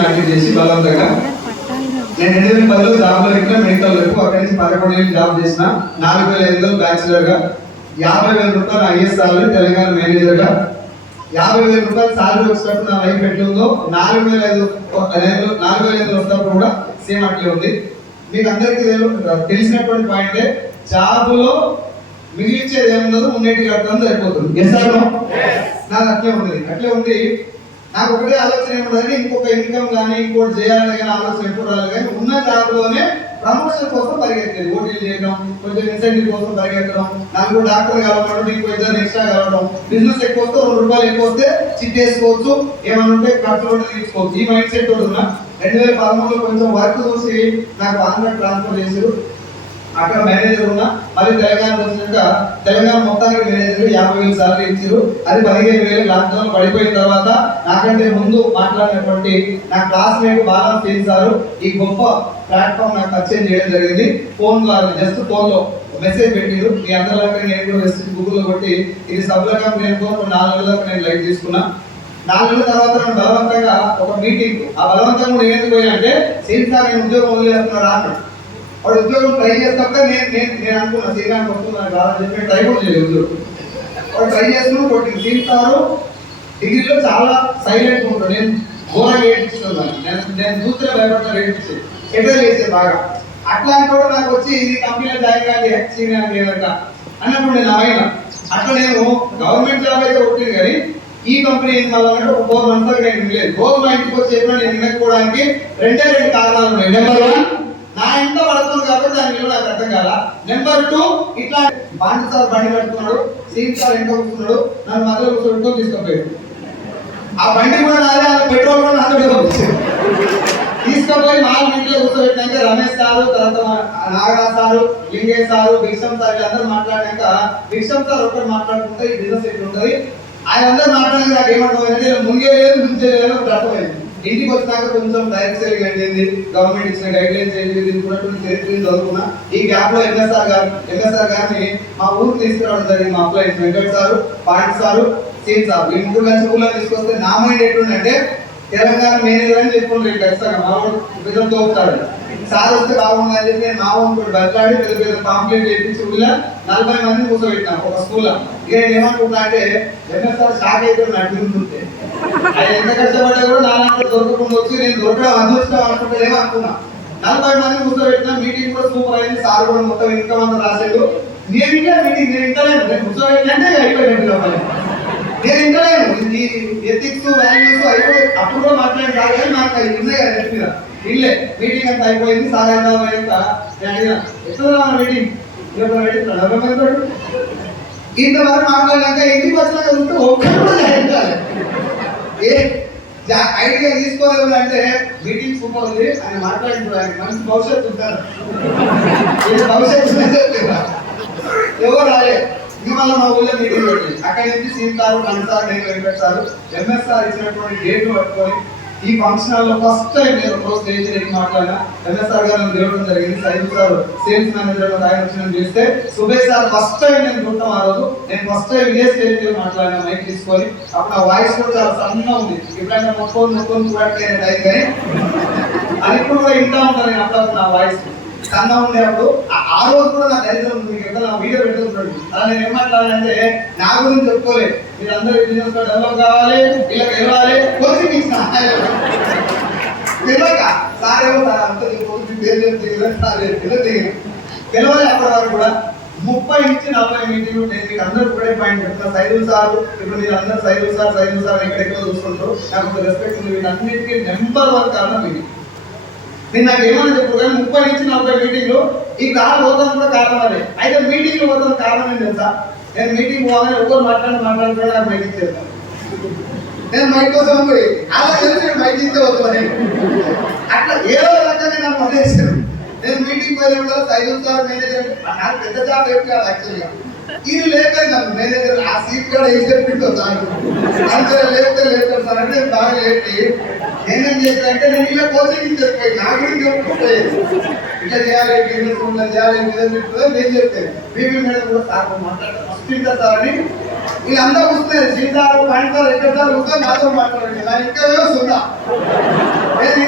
నాటి చేసి బలవంతంగా నేను 2010లో జాబ్లో ఎక్కిన మెడికల్ వరకు అక్కడి నుంచి 11 ఏళ్ళు జాబ్ చేసిన 4500 బ్యాచిలర్గా 50,000 రూపాయలు ఐఎస్ సాలరీ తెలంగాణ మేనేజర్గా 50,000 రూపాయలు సాలరీ వచ్చినప్పుడు నా లైఫ్ ఎట్లుందో 4,500 వస్తున్నప్పుడు కూడా సేమ్ అట్లే ఉంది. మీకు అందరికీ తెలిసినటువంటి పాయింటే జాబ్లో మిగిలించేది ఏముండదు, ఉండేటి కట్టడం సరిపోతుంది. నాకు అట్లే ఉంది. నాకు ఒకటే ఆలోచన ఏముండదు, ఇంకొక ఇన్కమ్ కానీ ఇంకోటి చేయాలని కానీ ఆలోచన ఎప్పుడు రాదు. కానీ ఉన్న జాబ్లోనే ప్రమోషన్ కోసం పరిగెత్తేది, ఓటీలు చేయడం, కొంచెం ఇన్సెంటివ్ కోసం పరిగెత్తడం, నాకు డాక్టర్ కలవడం, ఇంకో ఇద్దరు ఎక్స్ట్రా కలవడం, బిజినెస్ ఎక్కువ వస్తే 2 రూపాయలు ఎక్కువ వస్తే చిట్టేసుకోవచ్చు, ఏమైనా ఉంటే ఖర్చులు ఉంటే తీసుకోవచ్చు. ఈ మైండ్ సెట్ తోటి ఉన్నా. 2013లో కొంచెం వర్క్ చూసి నాకు ఆంధ్ర ట్రాన్స్ఫర్ చేశారు. అక్కడ మేనేజర్ ఉన్నా. మళ్ళీ తెలంగాణ వచ్చినాక తెలంగాణ మొత్తానికి మేనేజర్ 50,000 సాలరీ ఇచ్చారు. అది 15,000 లాక్డౌన్ పడిపోయిన తర్వాత నాకంటే ముందు మాట్లాడినటువంటి నా క్లాస్మేట్ బాగా చేశారు. ఈ గొప్ప ప్లాట్ఫామ్ నాకు పరిచయం చేయడం జరిగింది. ఫోన్ ద్వారా జస్ట్ ఫోన్లో మెసేజ్ పెట్టారు. మీ అందరిలాగా నేను కూడా మెసేజ్ గూగుల్లో కొట్టి ఇది సభ్యుల కంపెనీ అనుకో 4 నెలల దాకా నేను లైట్ తీసుకున్నా. 4 నెలల తర్వాత నేను బలవంతంగా ఒక మీటింగ్, ఆ బలవంతంగా నేను ఎందుకు పోయినా అంటే సీన్ సార్ నేను ఉద్యోగం వదిలేస్తున్నా రాను, వాడు ఉద్యోగం ట్రై చేస్తాక నేను అనుకున్నా శ్రీకాంత్ వస్తున్నాను కాదని చెప్పి ట్రై కూడా చేయలేదు ఉద్యోగం. వాడు ట్రై చేస్తున్నాను కొట్టి సీతారు డిగ్రీలో చాలా సైలెంట్ ఉంటాడు. నేను ఘోరంగా ఏడ్పించుకున్నాను. నేను చూస్తే భయపడతా ఏడ్పించి సెటిల్ చేసేది బాగా. అట్లాంటి కూడా నాకు వచ్చి ఇది కంపెనీలో జాయిన్ కానీ సీనియర్ లేదంట అన్నప్పుడు నేను అయినా అట్లా నేను గవర్నమెంట్ జాబ్ అయితే కొట్టింది. కానీ ఈ కంపెనీ ఏం కావాలంటే ఒక 4 మంత్స్ నేను లేదు. రోజు మా ఇంటికి వచ్చి చెప్పిన నేను వినకపోవడానికి 2 కారణాలు ఉన్నాయి. నెంబర్ 1 నా ఇంట పడుతుంది కాబట్టి దాని విలువ నాకు అర్థం కాల. నెంబర్ 2 ఇట్లా బాండి సార్ బండి కట్టుకున్నాడు, సీన్ సార్ ఎంట కూర్చున్నాడు, నన్ను మధ్యలో కూర్చోబెట్టుకొని తీసుకుపోయాడు. ఆ బండి కూడా నాదే, పెట్రోల్ కూడా నాతో తీసుకుపోయి 4 ఇంట్లో కూర్చోబెట్టినాక రమేష్ సారు, తర్వాత నాగరా సారు, లింగేష్ సారు, భిక్షం సార్ వీళ్ళందరూ మాట్లాడినాక భిక్షం సార్ ఒక్కటి మాట్లాడుకుంటే ఈ బిజినెస్ ఎట్లా ఉంటుంది ఆయన అందరూ మాట్లాడినాక నాకు ఏమంటామంటే ముంగే లేదు ముంచే లేదు ఒకటి అర్థమైంది. ఇంటికి వచ్చినాక కొంచెం డైరెక్ట్ సెల్లింగ్ ఏంటి, గవర్నమెంట్ ఇచ్చిన గైడ్ లైన్స్ ఏంటి తీసుకున్నటువంటి చరిత్ర చదువుకున్నా. ఈ గ్యాప్ లో ఎంఎస్ఆర్ గారిని మా ఊరికి తీసుకురావడం జరిగింది. మా అప్లై వెంకట్ సారు, పాండి సారు, సీన్ సార్ ఈ 3 కలిసి ఊళ్ళో తీసుకొస్తే నా మైండ్ ఎట్లుందంటే తెలంగాణ మేనేజర్ అని చెప్పుకుంటారు. ఖచ్చితంగా మా ఊరు విధంతో వస్తాడు సార్ వస్తే బాగుందని చెప్పి నేను మా ఊరు బట్లాడి పెద్ద కాంప్లైంట్ చేయించి ఊళ్ళో 40 మందిని కూర్చోబెట్టాను ఒక స్కూల్లో. ఇక నేను ఏమనుకుంటా అంటే ఎంఎస్ఆర్ షాక్ అయితే నడుతుంటే ఆయన ఎంత కష్టపడ్డా కూడా నాలుగు దొరకకుండా వచ్చి నేను దొరకడం అదృష్టం అనుకుంటేనేమో అనుకున్నా. 40 మందిని కూర్చోబెట్టిన మీటింగ్ కూడా సూపర్ అయింది. సార్ కూడా మొత్తం ఇన్కమ్ అంతా రాసాడు. నేను ఇంకా మీటింగ్ నేను ఇంటలేను, నేను కూర్చోబెట్టినంటే అయిపోయినట్టు నేను ఇంటలేను. ఈ ఎథిక్స్ వాల్యూస్ అయిపోయి అప్పుడు కూడా మాట్లాడి కాదు కానీ నాకు అవి ఉన్నాయి కదా నెట్ మీద ఇల్లే. మీటింగ్ అంతా అయిపోయింది. సార్ అయినా అడిగిన ఎట్లా మీటింగ్ ఇంతవరకు మాట్లాడినాక ఇంటికి వచ్చినాక చూస్తే ఒక్కరు కూడా ఐడియా తీసుకోలేదు అంటే మీటింగ్ సూపర్ ఉంది అని మాట్లాడుకోవడానికి మంచి భవిష్యత్తు ఉంటారు. భవిష్యత్తు ఎవరు రాలే. ఇది మళ్ళీ మా ఊళ్ళో మీటింగ్ పెట్టి అక్కడి నుంచి సీన్ సారు, కన్సార్, నేను వెంకట్ సారు, ఎంఎస్ఆర్ ఇచ్చినటువంటి డేట్ పట్టుకొని ఈ ఫంక్షన్ హాల్లో ఫస్ట్ టైం నేను ఒక రోజు స్టేజ్ ఎక్కి మాట్లాడినా. ఎంఎస్ఆర్ గారు నన్ను గెలవడం జరిగింది. సైదు సార్ సేల్స్ మేనేజర్ ఆయన వచ్చిన చేస్తే సుబేష్ సార్ ఫస్ట్ టైం నేను చూడటం ఆ రోజు నేను ఫస్ట్ టైం ఇదే స్టేజ్ మీద మాట్లాడినా మైక్ తీసుకొని. అప్పుడు నా వాయిస్ కూడా చాలా సన్నగా ఉంది. ఎప్పుడైనా మొత్తం చూడట్లేదు అయింది కానీ అది ఇప్పుడు కూడా ఇంటా ఉంటాను నేను అప్పుడప్పుడు నా వాయిస్ సన్నగా ఉండేప్పుడు. ఆ రోజు కూడా నా దరిద్రం మీకు ఎక్కడ నా వీడియో పెట్టుకుంటాడు. అలా నేను ఏం మాట్లాడాలంటే నా గురించి చెప్పుకోలేదు, మీరందరూ బిజినెస్ లో డెవలప్ కావాలి, వీళ్ళకి వెళ్ళాలి, కోచింగ్ ఇచ్చిన తెలియక సార్ ఏమో సార్ అంతా తెలియాలి. అప్పటి వరకు కూడా 30 నుంచి 40 మీటింగ్లు నేను మీకు అందరూ కూడా పాయింట్ చెప్తాను. సైదుల్ సార్ ఇప్పుడు మీరు అందరూ సైదుల్ సార్ ఎక్కడెక్కడో చూసుకుంటారు. నాకు ఒక రెస్పెక్ట్ ఉంది. వీటన్నిటికీ నెంబర్ 1 కారణం ఇది. నేను నాకు ఏమని చెప్పు కానీ 30 నుంచి 40 మీటింగ్లు ఈ కారు పోతాను కూడా కారణం అదే. అయితే మీటింగ్లు పోతాను కారణం ఏంటి తెలుసా? నేను మీటింగ్ పోగానే ఒక్కరు మాట్లాడుకుంటే నాకు మైక్ ఇచ్చేస్తాను. నేను మైక్ కోసం పోయి అలా తెలిసి నేను మైక్ ఇస్తే వస్తున్నాను. అట్లా ఏదో రకంగా నన్ను వదిలేసాను. నేను మీటింగ్ పోయినప్పుడు సైదుల్ సార్ మేనేజర్ నాకు పెద్ద జాబ్ ఏం కాదు యాక్చువల్గా. ఇది లేకపోతే నన్ను మేనేజర్ ఆ సీట్ కూడా వేసేట్టు చాలు అంతే లేకపోతే సార్ అంటే బాగా లేట్ నేనేం చేశానంటే నేను ఇలా కోచింగ్ ఇచ్చేసిపోయి నా గురించి చెప్పుకోలేదు. ఇట్లా చేయాలి, బిజినెస్ ఉండాలి, చేయాలి, బిజినెస్ నేను చెప్తాను. బీబీ మేడం కూడా సార్ మాట్లాడతాను ఫస్ట్ ఇంటర్ సార్ అని వీళ్ళందరూ వస్తున్నారు. శ్రీసారు, పాయింట్ సార్, ఎక్కడ సార్ వస్తే నాతో మాట్లాడండి. నా ఇంకా సున్నా నేను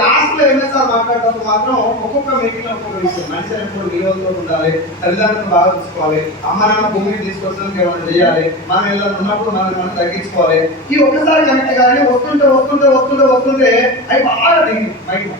లాస్ట్ లో ఎంఎస్ఆర్ మాట్లాడేటప్పుడు మాత్రం ఒక్కొక్క మీటింగ్ లో ఒక్కొక్క విషయం. మనిషి అనేప్పుడు విలువలతో ఉండాలి, తల్లిదండ్రులను బాగా చూసుకోవాలి, అమ్మ నాన్న భూమిని తీసుకొచ్చేందుకు ఏమైనా చేయాలి, మనం ఇలా ఉన్నప్పుడు మనం తగ్గించుకోవాలి. ఈ ఒక్కసారి కనెక్ట్ కానీ వస్తుంటే అవి బాగా దిగింది మైండ్.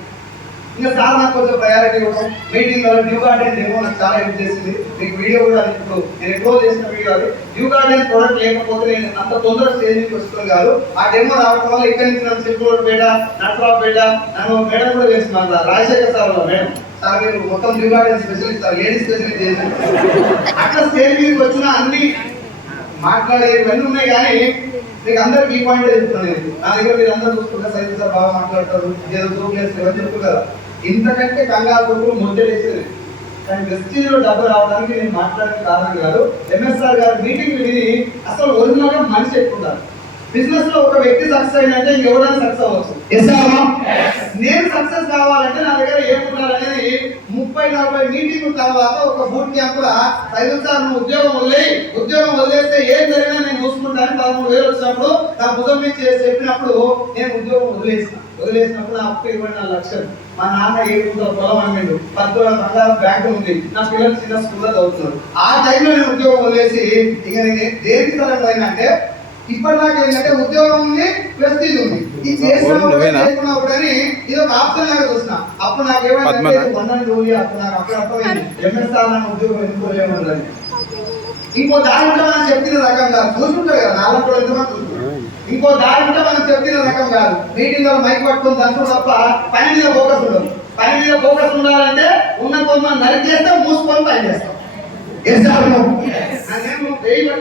ఇంకా సార్ నాకు కొంచెం ప్రయారిటీ ఇవ్వడం, మీటింగ్ న్యూ గార్డెన్ డెమో నాకు చాలా హెల్ప్ చేసింది. మీకు వీడియో కూడా ఇప్పుడు నేను ఎక్కువ చేసిన వీడియో అది. న్యూ గార్డెన్ ప్రోడక్ట్ లేకపోతే నేను అంత తొందరగా స్టేజ్కి వస్తుంది కాదు. ఆ డెమో రావడం వల్ల ఇక్కడి నుంచి నన్ను చిరుకూరుపేట, నరసరావుపేట, నన్ను మేడం కూడా వేసుకున్నాను, రాజశేఖర్ సార్ మేడం సార్ మీరు మొత్తం new garden specialist sir, ladies specialist చేశాను. అట్లా స్టేజ్ మీదకి వచ్చిన అన్ని మాట్లాడేవన్నీ ఉన్నాయి. కానీ మీకు అందరికి ఈ పాయింట్ చెప్తున్నాను. నా దగ్గర మీరు అందరూ చూసుకుంటే సైన్స్ సార్ బాగా మాట్లాడతారు, ఏదో జోక్లేసి ఇవన్నీ చెప్తున్నారు. ఇంతకంటే కంగారు కొట్టుకు ముద్దలేసేది. కానీ వెస్టీజ్ లో డబ్బు రావడానికి నేను మాట్లాడే కారణం కాదు. ఎంఎస్ఆర్ గారు మీటింగ్ విని అసలు ఒరిజినల్ గా మనిషి ఎక్కుంటారు. బిజినెస్ లో ఒక వ్యక్తి సక్సెస్ అయినట్టే ఇంకెవరైనా సక్సెస్ అవ్వచ్చు. నేను సక్సెస్ కావాలంటే నా దగ్గర ఏముండాలనేది 30-40 మీటింగ్ తర్వాత ఒక బూట్ క్యాంప్ లో సైదుల్ సార్ నువ్వు ఉద్యోగం వదిలేస్తే ఏం జరిగినా నేను చూసుకుంటాను 13,000 వచ్చినప్పుడు నా భుజం మీద చెప్పినప్పుడు నేను ఉద్యోగం వదిలేసినప్పుడు నా అప్పు 24 లక్షలు. మా నాన్న 7 పొలం అమ్మిండు, 10 బంగారం బ్యాంకు ఉంది, నా పిల్లలు చిన్న స్కూల్లో చదువుతున్నారు. ఆ టైంలో నేను ఉద్యోగం వదిలేసి ఇక నేను దేనికి సరైన అంటే ఇప్పటిదాకా ఏంటంటే ఉద్యోగం ఉంది, వెస్టీజ్ ఉంది, ఇది చేసుకున్నావు కానీ ఇది ఒక ఆప్షన్ లాగా చూసిన. అప్పుడు నాకు ఏమైందంటే అప్పుడు నాకు అప్పుడప్పుడు ఎంఎస్ఆర్ నన్ను ఉద్యోగం ఎందుకోలేమని. ఇంకో దారి ఉంటే మనం చెప్పిన రకం కాదు, చూసుకుంటారు కదా నాలుగు కూడా ఎంతమంది చూసుకుంటారు. ఇంకో దారి ఉంటే మనం చెప్పిన రకం కాదు, మీటింగ్ లో మైక్ పట్టుకుని దాంట్లో తప్ప పని మీద ఫోకస్ ఉండదు. పని మీద ఫోకస్ ఉండాలంటే ఉన్న కొమ్మ నరికేస్తే మూసుకొని పని చేస్తాం.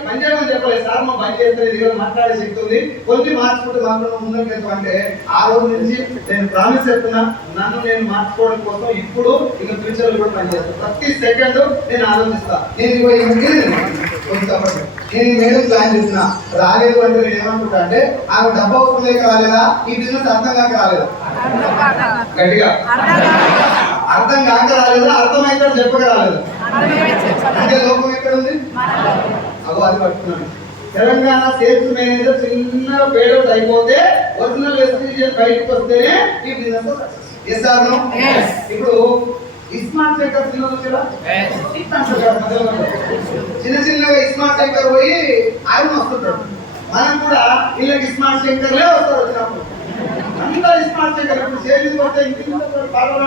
పనిచేయమని చెప్పలేదు సార్, మా పని చేస్తే మాట్లాడే శక్తి ఉంది, కొంచెం మార్చుకుంటే మాత్రం ముందుకు అంటే ఆ రోజు నుంచి నేను ప్రామిస్ చెప్తున్నా, నన్ను నేను మార్చుకోవడం కోసం ఇప్పుడు ఇక ఫ్యూచర్ కూడా పనిచేస్తాను. ప్రతి సెకండ్ నేను ఆలోచిస్తా. నేను మేడం ప్లాన్ చేసిన రాలేదు అంటే నేను ఏమనుకుంటా అంటే ఆమె డబ్బు అవసరం లేక రాలేదా, ఈ బిజినెస్ అర్థం కాక రాలేదా, గట్టిగా అర్థం కాక రాలేదా, అర్థమైతే చెప్పక రాలేదా, అంటే లోపం ఎక్కడ ఉంది అగో అది పట్టుకున్నాను. తెలంగాణ సేల్స్ మేనేజర్ చిన్నగా పేడౌట్ అయిపోతే ఒరిజినల్ వెస్టిజ్ బయటకు వస్తేనే ఈ బిజినెస్ సక్సెస్. ఇప్పుడు స్మార్ట్ సెంటర్ చిన్నగా స్మార్ట్ సెంటర్ పోయి ఆయన వస్తుంటాడు. మనం కూడా వీళ్ళకి స్మార్ట్ సెంటర్లే వస్తారు వచ్చినప్పుడు. అందరూ స్మార్ట్ సెంటర్ ఇప్పుడు సేవింగ్ వస్తే ఇంటి పాటలు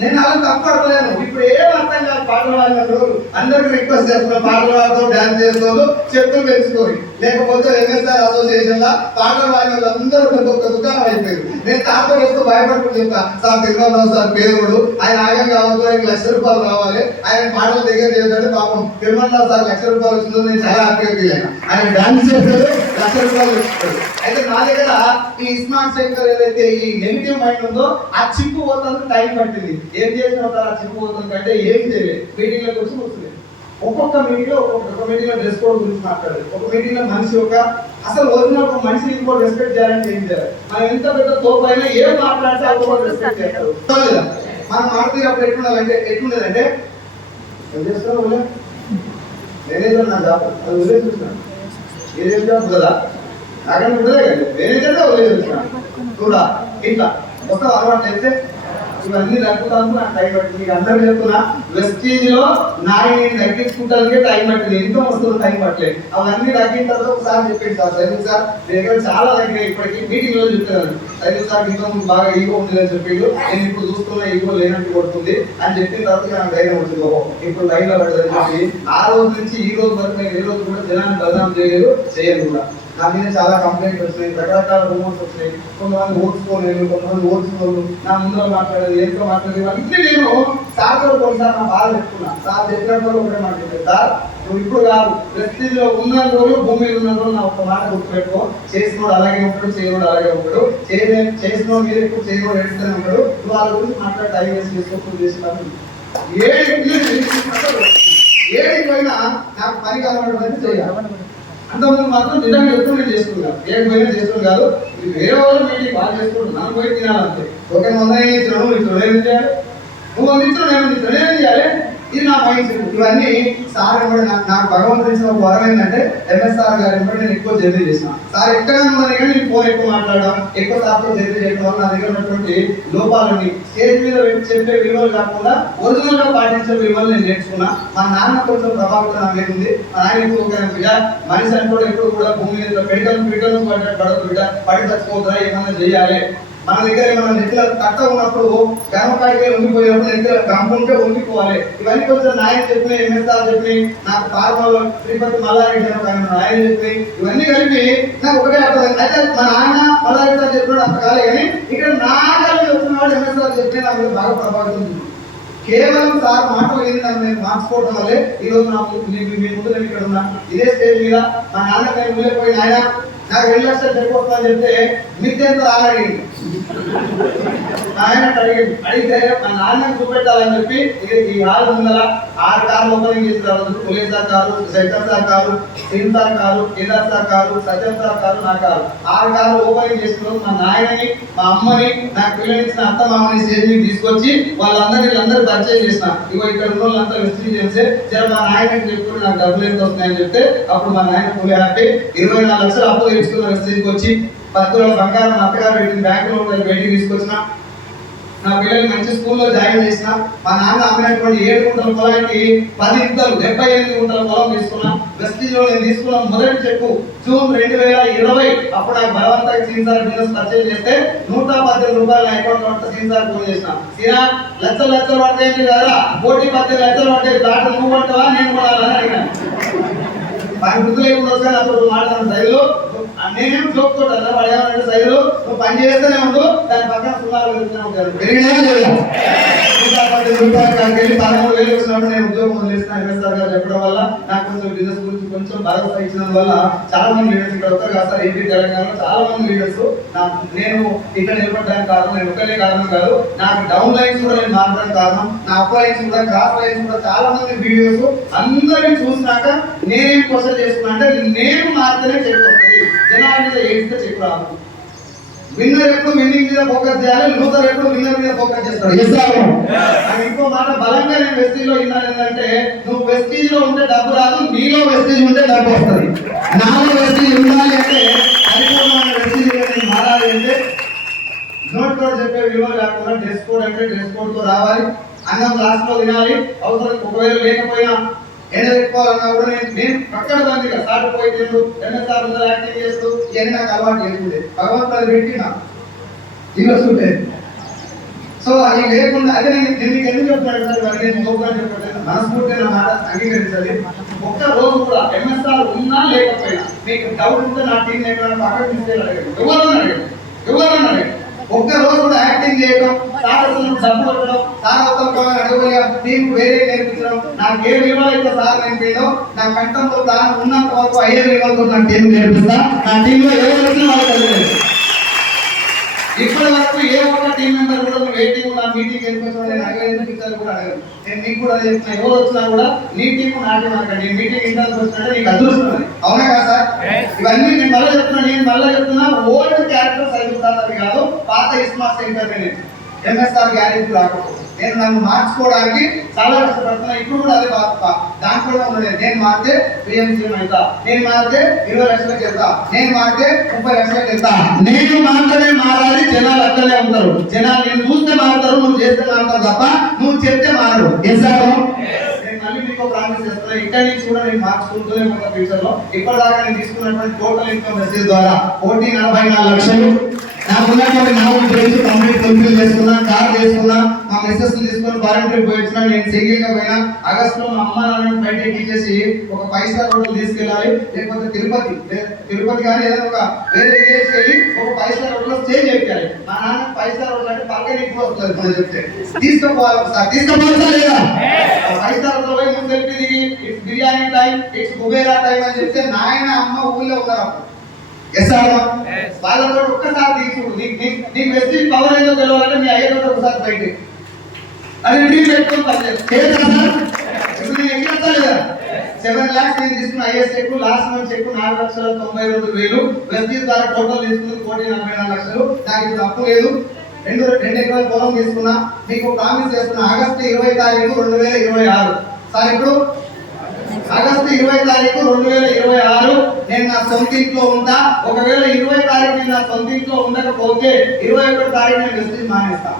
నేను అలా తప్పడలేను. ఇప్పుడు ఏం అర్థం కాదు పాటలు పాడినప్పుడు అందరికి రిక్వెస్ట్ చేస్తున్నా, పాటలు పాడుతూ డాన్స్ చేస్తూ చెప్పులు పెంచుకోరు. లేకపోతే ఎంఎస్ఆర్ అసోసియేషన్ లా పాటలు పాడిన అందరూ ఒక్క దుకాణం అయిపోయారు. నేను తాత వస్తూ భయపడుకుంటూ చెప్తా, సార్ తిరుమలరావు సార్ పేదోడు, ఆయన ఆగం కావద్దు, ఆయనకి ₹1,00,000 రావాలి, ఆయన పాటలు దగ్గర చేస్తాడు. పాపం తిరుమలరావు సార్ ₹1,00,000 వచ్చిందో నేను చాలా హ్యాపీగా ఫీల్ అయినా. ఆయన డాన్స్ చేస్తాడు, ₹1,00,000 ఇస్తాడు. అయితే నా దగ్గర ఈ స్మార్ట్ సెంటర్ ఏదైతే ఈ నెగిటివ్ మైండ్ ఉందో ఆ చిప్పు పోతుంది, టైం పట్టింది. ఏం చేసిన ఆ చిప్పు పోతుంది అంటే ఏం చేయలేదు, మీటింగ్ లో కూర్చొని వస్తుంది. ఒక్కొక్క మీటింగ్ లో ఒక్కొక్క మీటింగ్ లో డ్రెస్ కోడ్ గురించి మాట్లాడాలి. ఒక మీటింగ్ లో మనిషి అసలు ఒరిజినల్ ఒక మనిషిని ఇంకో రెస్పెక్ట్ చేయాలంటే ఏం చేయాలి. మనం ఎంత పెద్ద తోపైనా ఏం మాట్లాడితే ఇంకొక రెస్పెక్ట్ చేస్తారు. మనం మాట్లాడేటప్పుడు ఎట్లుండదంటే ఏం చేస్తున్నావు మేనేజర్ నా జాబ్ అది వదిలే చూస్తున్నాను, ఏదేం జాబ్ కదా నాకన్నా ఉండదే కదా, మేనేజర్ వదిలే చూస్తున్నాను చూడా ఇట్లా మొత్తం అలవాటు చేస్తే ఇవన్నీ తగ్గుతాను. నాకు టైం పట్టింది. మీకు అందరూ చెప్తున్నా, వెస్టీజ్ లో నేను తగ్గించుకుంటానికే టైం పట్టింది, ఎంతో వస్తుంది టైం పట్టలేదు. అవన్నీ తగ్గిన తర్వాత ఒకసారి చెప్పండి సార్, సైదుల్ సార్ దగ్గర చాలా దగ్గర ఇప్పటికీ మీటింగ్ లో చెప్తున్నాను, సైదుల్ సార్ ఇంట్లో బాగా ఈగో ఉంది అని చెప్పిండు, నేను ఇప్పుడు చూస్తున్నా ఈగో లేనట్టు కొడుతుంది అని చెప్పిన తర్వాత నాకు ధైర్యం వచ్చింది, ఓహో ఇప్పుడు లైన్ లో పడదని చెప్పి ఆ రోజు నుంచి ఈ రోజు వరకు నేను ఏ రోజు కూడా జనాన్ని బదనాం చేయలేదు, చేయను కూడా. నా మీద చాలా కంప్లైంట్ వచ్చినాయి, రకరకాల రూమర్స్ వచ్చినాయి. కొంతమంది ఓడ్చుకోలేదు, కొంతమంది ఓడ్చుకోలేదు, నా ముందులో మాట్లాడేది ఏంటో మాట్లాడేది అన్నీ నేను సార్ కూడా కొన్నిసారి నా బాధ చెప్తున్నా. సార్ చెప్పినప్పుడు ఒకటే మాట్లాడేది, సార్ నువ్వు ఇప్పుడు కాదు వెస్టీజ్ లో ఉన్న రోజు భూమి ఉన్న రోజు నా ఒక మాట గుర్తుపెట్టుకో, చేసినోడు అలాగే ఉంటాడు, చేయనోడు అలాగే ఉంటాడు, చేసినోడు మీరు ఎక్కువ చేయనోడు ఎడుతూనే ఉంటాడు. నువ్వు వాళ్ళ గురించి మాట్లాడి టైం వేస్ట్ చేసుకోకుండా చేసినాను. ఏడికి పోయినా నాకు పని కావాలంటే చేయాలి. అంతకుముందు మాత్రం నిజంగా ఎప్పుడు నేను చేసుకున్నాను, ఏడు పోయినా చేసుకుని కాదు, వేరే వాళ్ళు మీటింగ్ బాగా చేసుకుంటాను, నన్ను పోయి తినాలంటే. ఒక 100 ఇచ్చినావు, నువ్వు ఇచ్చిన నేను చేయాలి, నువ్వు 100 ఇచ్చినా నేను ఇచ్చిన నేనేం చేయాలి. ఇది నా మైండ్ సెట్. ఇవన్నీ సార్ కూడా నాకు భగవంతుడు ఇచ్చిన ఒక వరం ఏంటంటే ఎంఎస్ఆర్ గారి కూడా నేను ఎక్కువ జర్నీ చేసిన. సార్ ఎక్కడైనా ఉన్నది కానీ నేను ఫోన్ ఎక్కువ మాట్లాడడం, ఎక్కువ సార్తో జర్నీ చేయడం వల్ల నా దగ్గర ఉన్నటువంటి లోపాలని స్టేజ్ మీద చెప్పే విలువలు కాకుండా ఒరిజినల్ గా పాటించే విలువలు నేను నేర్చుకున్నా. మా నాన్న కొంచెం ప్రభావితం నా మీద ఉంది. మా నాయన ఎప్పుడు ఒక బిడ్డ మనిషి అంటే ఎప్పుడు కూడా భూమి మీద పిడకలు పడదు, బిడ్డ పడి చచ్చిపోతుందా, ఏమన్నా చేయాలి. మన దగ్గర ఏమన్నా నెత్తిలో కట్ట ఉన్నప్పుడు గర్భకాయకి ఉండిపోయినప్పుడు నెత్తిలో గంపుంటే ఉండిపోవాలి. ఇవన్నీ కొంచెం నాయన చెప్పినాయి, ఎంఎస్ఆర్ చెప్పినాయి, నాకు ఫార్మల్ తిరుపతి మల్లారెడ్డి నాయన చెప్పినాయి. ఇవన్నీ కలిపి నాకు ఒకటే అర్థం. అయితే మా నాన్న మల్లారెడ్డి సార్ చెప్పినాడు అంత కాలే, కానీ ఇక్కడ నాగాలు చెప్తున్నాడు ఎంఎస్ఆర్ చెప్పిన నా మీద బాగా ప్రభావితం ఉంది. కేవలం సార్ మాటలు ఏంటి నన్ను నేను మార్చుకోవడం వల్లే ఈరోజు నాకు మీ ముందు నేను ఇక్కడ ఉన్నా. ఇదే స్టేజ్ మీద మా నాన్న నేను వెళ్ళిపోయిన ఆయన నాకు 2 లక్షలు సరిపోతుందని చెప్తే మిద్దెంత రాగలిగింది ఆయన అడిగితే మా నాన్నకు చూపెట్టాలని చెప్పి ఈ హాల్ ముందర 6 కార్లు ఓపెనింగ్ చేసి రావచ్చు. Police sir car, Shankar sir car, Singh sir car, Kedar sir car, Satyam sir car, నా కారు 6 కార్లు ఓపెనింగ్ చేసుకున్నాం. మా నాయనని, మా అమ్మని, నాకు పిల్లనిచ్చిన అత్త మామని స్టేజ్ మీద తీసుకొచ్చి వీళ్ళందరూ పరిచయం చేసిన. ఇగో ఇక్కడ ఉన్న వాళ్ళంతా విస్తృతి చేస్తే జర మా నాయనకి చెప్పుకుని నాకు డబ్బులు ఎంత వస్తున్నాయని చెప్తే అప్పుడు మా నాయన ఫుల్ హ్యాపీ. 24 లక్షలు అప్పు తెచ్చుకున్న స్టేజ్కి వచ్చి 10 తులాల బంగారం అత్తగారు పెట్టిన బ్యాంకులో బయటికి తీసుకొచ్చిన. నా పిల్లల్ని మంచి స్కూల్లో జాయిన్ చేసిన. మా నాన్న అమ్మినటువంటి 7 గుంటల పొలానికి 10 ఇంతలు 78 గుంటల పొలం తీసుకున్నా. వెస్టీజ్లో నేను తీసుకున్న మొదటి చెక్కు జూన్ 2020. అప్పుడు నాకు బలవంతంగా సీన్ సార్ బిజినెస్ పర్చేజ్ చేస్తే 118 రూపాయలు అకౌంట్ పడితే సీన్ సార్ ఫోన్ చేసిన. సీనా లక్షలు పడతాయండి కదా, 18 లక్షలు పడతాయి, ప్లాట్ నువ్వు పడతావా నేను పడాలని అడిగాను. వారి గుర్తు లేకుండా వస్తే అప్పుడు మాట్లాడిన శైలిలో నేనేం జోక్ తోటా వాడు ఏమన్నా శైలిలో నువ్వు పని చేస్తూనే ఉండు, దాని పక్కన సున్నాలు వెళ్తూనే ఉంటారు. వెళ్ళి 13,000 వచ్చినప్పుడు నేను ఉద్యోగం వదిలేసిన ఎంఎస్ఆర్ గారు చెప్పడం వల్ల నాకు కొంచెం బిజినెస్ గురించి కొంచెం భరోసా ఇచ్చినందు వల్ల చాలా మంది లీడర్స్ ఇక్కడ వస్తారు కదా సార్. ఏపీ తెలంగాణలో చాలా మంది లీడర్స్ నేను ఇక్కడ నిలబడడానికి కారణం నేను ఒకటే కారణం కాదు, నాకు డౌన్ లైన్స్ కూడా నేను మారడానికి కారణం, నా అప్ లైన్స్ కూడా క్రాస్ లైన్స్ కూడా చాలా మంది వీడియోస్ అందరినీ చూసినాక నేనేం క్వశ్చన్ చేసుకున్నా అంటే నేను మారితేనే చెక్ వస్తుంది, జనాల మీద ఏడిస్తే చెక్ రాదు. విన్నర్ ఎప్పుడు విన్నింగ్ మీద ఫోకస్ చేయాలి, లూజర్ ఎప్పుడు విన్నర్ మీద ఫోకస్ చేస్తాడు. ఇంకో మాట బలంగా నేను వెస్టీజ్ లో విన్నాను ఏంటంటే నువ్వు వెస్టీజ్ లో ఉంటే డబ్బు రాదు, నీలో వెస్టీజ్ ఉంటే డబ్బు వస్తుంది. నాలో వెస్టీజ్ ఉండాలి అంటే పరిపూర్ణమైన వెస్టీజ్ మారాలి అంటే నోట్ కోడ్ చెప్పే విలువ లేకుండా డ్రెస్ కోడ్ అంటే డ్రెస్ కోడ్ తో రావాలి. అన్నం లాస్ట్ లో తినాలి. అవసరం ఒకవేళ లేకపోయినా పెట్టుకోవాలన్నా కూడా నేను పక్కన బంది సార్ పోయి తింటూ ఎంఎస్ఆర్ ముందర యాక్టింగ్ చేస్తూ ఇవన్నీ నాకు అలవాటు చేసుకుంటే భగవంతుడు పెట్టి నాకు ఇవ్వస్తుంటే. సో అది లేకుండా అదే నేను మీకు ఎందుకు చెప్తాను సార్, మరి నేను గోపురం చెప్పట్లేదు, మనస్ఫూర్తి నా మాట అంగీకరించాలి. ఒక్క రోజు కూడా ఎంఎస్ఆర్ ఉన్నా లేకపోయినా మీకు డౌట్ ఉంటే నా టీం ఎక్కడ పక్కన తీసుకెళ్ళి ఎవరన్నా అడగండి. ఒక్క రోజు కూడా యాక్టింగ్ చేయడం, సారథులను డబ్బు కొట్టడం, సారవతలతో అడగగా టీం వేరే నేర్పించడం, నాకు ఏ విలువ అయితే సార్ నేర్పిందో నా కంఠంతో తాను ఉన్నంత వరకు అయ్యే విలువలతో నా టీం నేర్పిస్తా. నా టీంలో ఎవరు వచ్చినా వాళ్ళకి ఇప్పటి వరకు ఏ ఒక్క టీం మెంబర్ కూడా నువ్వు ఏ టీం నా మీటింగ్ వెళ్ళిపోతున్నా నేను అడగలేదు కూడా అడగను. నేను మీకు కూడా చెప్తున్నా, ఎవరు వచ్చినా కూడా నీ టీం నా టీం అనకండి. నేను మీటింగ్ ఇంటర్ వచ్చినట్టే నీకు అదృష్టం, అవునా కదా సార్? ఇవన్నీ నేను మళ్ళీ చెప్తున్నా ఓల్డ్ క్యారెక్టర్స్ అయిపోతారు అవి కాదు, పాత ఇస్మార్ట్ సెంటర్ ఎంఎస్ఆర్ గ్యారెంటీ రాకపోతే నేను నన్ను మార్చుకోవడానికి చాలా కష్టపడుతున్నా. ఇప్పుడు కూడా అదే బాధ దాంట్లో ఉన్నది. నేను మారితే ప్రియంసీఎం అవుతా, నేను మారితే 20 లక్షలకు వెళ్తా, నేను మారితే 30 లక్షలకు వెళ్తా. నేను మాత్రమే మారాలి, జనాలు అక్కడే ఉంటారు. జనాలు నేను చూస్తే మారుతారు, నువ్వు చేస్తే మారుతారు తప్ప నువ్వు చెప్తే మారరు. నేను మళ్ళీ మీకు ప్రామిస్ చేస్తున్నా, ఇక్కడ నుంచి కూడా నేను మార్చుకుంటూనే ఉంటాను ఫ్యూచర్ లో. ఇప్పటిదాకా నేను తీసుకున్నటువంటి టోటల్ ఇన్కమ్ మెసేజ్ ద్వారా 44 లక్షలు నాకు ఉన్నటువంటి 4 ట్రైన్స్ కంప్లీట్ ఫుల్ఫిల్ చేసుకున్నా, కార్ చేసుకున్నా, మా మెసేజ్ తీసుకొని ఫారెన్ ట్రిప్ పోయినా. నేను సింగిల్ గా పోయినా. ఆగస్ట్ లో మా అమ్మ నాన్నని బయట తీసేసి ఒక 5 స్టార్ హోటల్ తీసుకెళ్ళాలి, లేకపోతే తిరుపతి కానీ ఏదైనా ఒక వేరే విలేజ్ వెళ్ళి ఒక 5 స్టార్ హోటల్ లో స్టే చేయాలి. మా నాన్న 5 స్టార్ హోటల్ అంటే పక్కన ఎక్కువ వస్తుంది మనం చెప్తే తీసుకుపోవాలి సార్, తీసుకుపోవచ్చా లేదా? 5 స్టార్ హోటల్ పోయి ముందు సెల్ఫీ దిగి it's biryani time, it's Kubera time అని చెప్తే నాయన అమ్మ ఊళ్ళో ఉన్నారు. వాళ్ళతో ఒక్కసారి తీసుకుడు నీకు వెస్టీజ్ పవర్ ఏదో తెలియాలంటే మీ అయ్యతో ఒకసారి బయట అది డ్రీమ్ పెట్టుకొని లేదా 7 lakhs నేను తీసుకున్న ఐఎస్ check last month check 4,92,000 Vestige ద్వారా టోటల్ తీసుకుని 1,44 లక్షలు. నాకు ఇది తప్పు లేదు. రెండు ఎకరాల పొలం తీసుకున్నా, మీకు ప్రామిస్ చేస్తున్నా ఆగస్టు 20 తారీఖు 2026. సార్ ఇప్పుడు ఆగస్టు 20 తారీఖు 2026 నేను నా సొంత ఇంట్లో ఉంటా. ఒకవేళ 20 తారీఖు నేను నా సొంత ఇంట్లో ఉండకపోతే 21 తారీఖు నేను వెస్టేజ్ మానేస్తా.